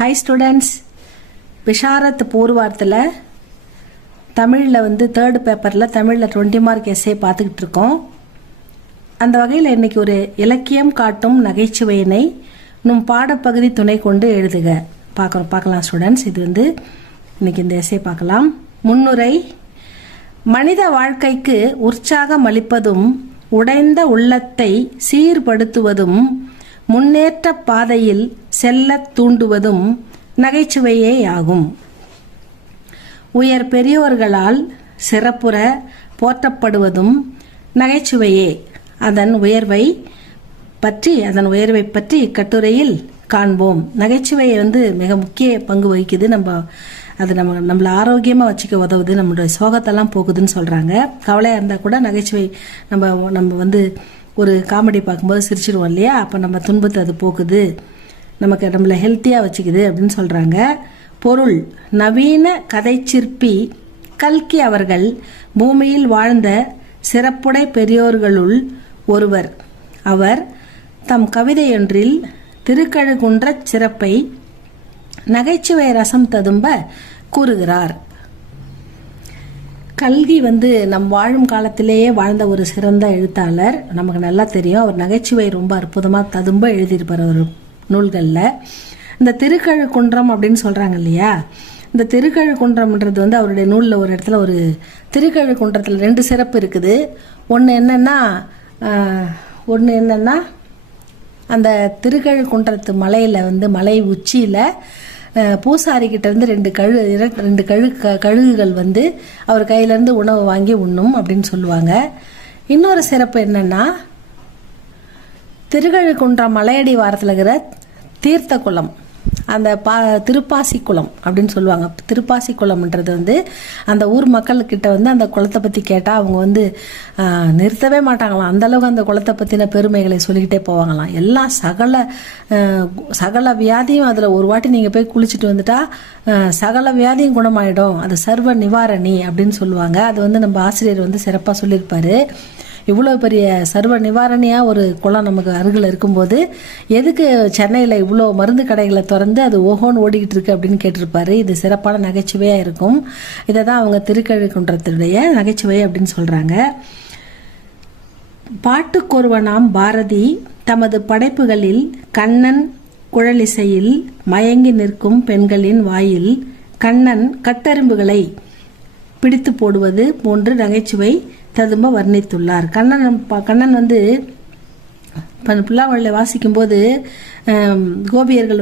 Hi students, Visharad பூர்வார்த்தில் தமிழில் third பேப்பரில் தமிழில் 20 மார்க் எஸ்ஸே பார்த்துக்கிட்டு இருக்கோம். அந்த வகையில் இன்றைக்கி ஒரு இலக்கியம் காட்டும் நகைச்சுவையினை நம் பாடப்பகுதி துணை கொண்டு எழுதுக பார்க்கலாம் ஸ்டூடெண்ட்ஸ். இது இன்றைக்கி இந்த எஸ்ஸே பார்க்கலாம். முன்னுரை: மனித வாழ்க்கைக்கு உற்சாகம் அளிப்பதும் உடைந்த உள்ளத்தை சீர்படுத்துவதும் முன்னேற்ற பாதையில் செல்ல தூண்டுவதும் நகைச்சுவையேயாகும். உயர் பெரியோர்களால் சிறப்புற போற்றப்படுவதும் நகைச்சுவையே. அதன் உயர்வை பற்றி இக்கட்டுரையில் காண்போம். நகைச்சுவையை மிக முக்கிய பங்கு வகிக்குது. நம்மளை ஆரோக்கியமாக வச்சுக்க உதவுது, நம்மளுடைய சோகத்தெல்லாம் போகுதுன்னு சொல்கிறாங்க. கவலையாக இருந்தால் கூட நகைச்சுவை நம்ம ஒரு காமெடி பார்க்கும்போது சிரிச்சிடுவோம் இல்லையா, அப்போ நம்ம துன்பத்தை அது போக்குது, நம்மளை ஹெல்த்தியாக வச்சுக்குது அப்படின்னு சொல்கிறாங்க. பொருள்: நவீன கதை சிற்பி கல்கி அவர்கள் பூமியில் வாழ்ந்த சிறப்புடை பெரியோர்களுள் ஒருவர். அவர் தம் கவிதையொன்றில் திருக்கழுகுன்ற சிறப்பை நகைச்சுவை ரசம் ததும்ப கூறுகிறார். கல்கி நம் வாழும் காலத்திலேயே வாழ்ந்த ஒரு சிறந்த எழுத்தாளர். நமக்கு நல்லா தெரியும். அவர் நகைச்சுவை ரொம்ப அற்புதமாக ததும்ப எழுதியிருப்பார் அவர் நூல்களில். இந்த திருக்கழுக்குன்றம் அப்படின்னு சொல்கிறாங்க இல்லையா, இந்த திருக்கழுக்குன்றம்ன்றது அவருடைய நூலில் ஒரு இடத்துல ஒரு திருக்கழுக்குன்றத்தில் 2 சிறப்பு இருக்குது. ஒன்று என்னென்னா அந்த திருக்கழுக்குன்றத்து மலையில் மலை உச்சியில் பூசாரிக்கிட்ட இருந்து 2 கழுகுகள் அவர் கையிலேருந்து உணவு வாங்கி உண்ணும் அப்படின்னு சொல்லுவாங்க. இன்னொரு சிறப்பு என்னன்னா, திருக்கழுக்குன்றம் மலையடி வாரத்தில் இருக்கிற தீர்த்த குளம், அந்த திருப்பாசி குளம் அப்படின்னு சொல்லுவாங்க. திருப்பாசி குளம்ன்றது அந்த ஊர் மக்கள்கிட்ட அந்த குளத்தை பற்றி கேட்டால் அவங்க நிறுத்தவே மாட்டாங்களாம். அந்தளவுக்கு அந்த குளத்தை பற்றின பெருமைகளை சொல்லிக்கிட்டே போவாங்களாம். எல்லாம் சகல வியாதியும் அதில் ஒரு வாட்டி நீங்கள் போய் குளிச்சுட்டு வந்துட்டா சகல வியாதியும் குணமாயிடும். அது சர்வ நிவாரணி அப்படின்னு சொல்லுவாங்க. அது நம்ம ஆசிரியர் சிறப்பாக சொல்லியிருப்பாரு. இவ்வளோ பெரிய சர்வ நிவாரணியாக ஒரு குளம் நமக்கு அருகில் இருக்கும்போது எதுக்கு சென்னையில் இவ்வளோ மருந்து கடைகளை திறந்து அது ஓஹோன்னு ஓடிக்கிட்டு இருக்கு அப்படின்னு கேட்டிருப்பாரு. இது சிறப்பான நகைச்சுவையாக இருக்கும். இதை தான் அவங்க திருக்கழுக்குன்றத்துடைய நகைச்சுவை அப்படின்னு சொல்கிறாங்க. பாட்டுக்கொருவனாம் பாரதி தமது படைப்புகளில் கண்ணன் குழலிசையில் மயங்கி நிற்கும் பெண்களின் வாயில் கண்ணன் கட்டெரும்புகளை பிடித்து போடுவது போன்று நகைச்சுவை ததும்ப வர்ணித்துள்ளார். கண்ணன் புல்லாங்குழலை வாசிக்கும்போது கோபியர்கள்